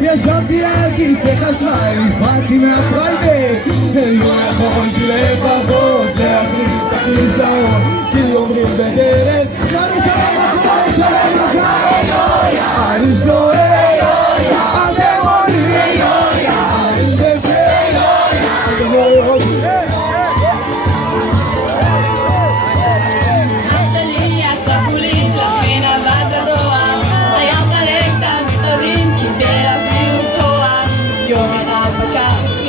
ישבתי על כיסא חשמל, נפרדתי מהפרייבט ולא יכולתי לפחות להכניס את הכניסאות כי אומרים בדרך אני שואל מקום, שואל מקום אני שואל, אתם עולים אני בזה, אתם לא יודעים אח שלי אסף מולי, לכן עבד בדואר היה מחלק את המכתבים, קיבל אפילו תואר יום אחד בקר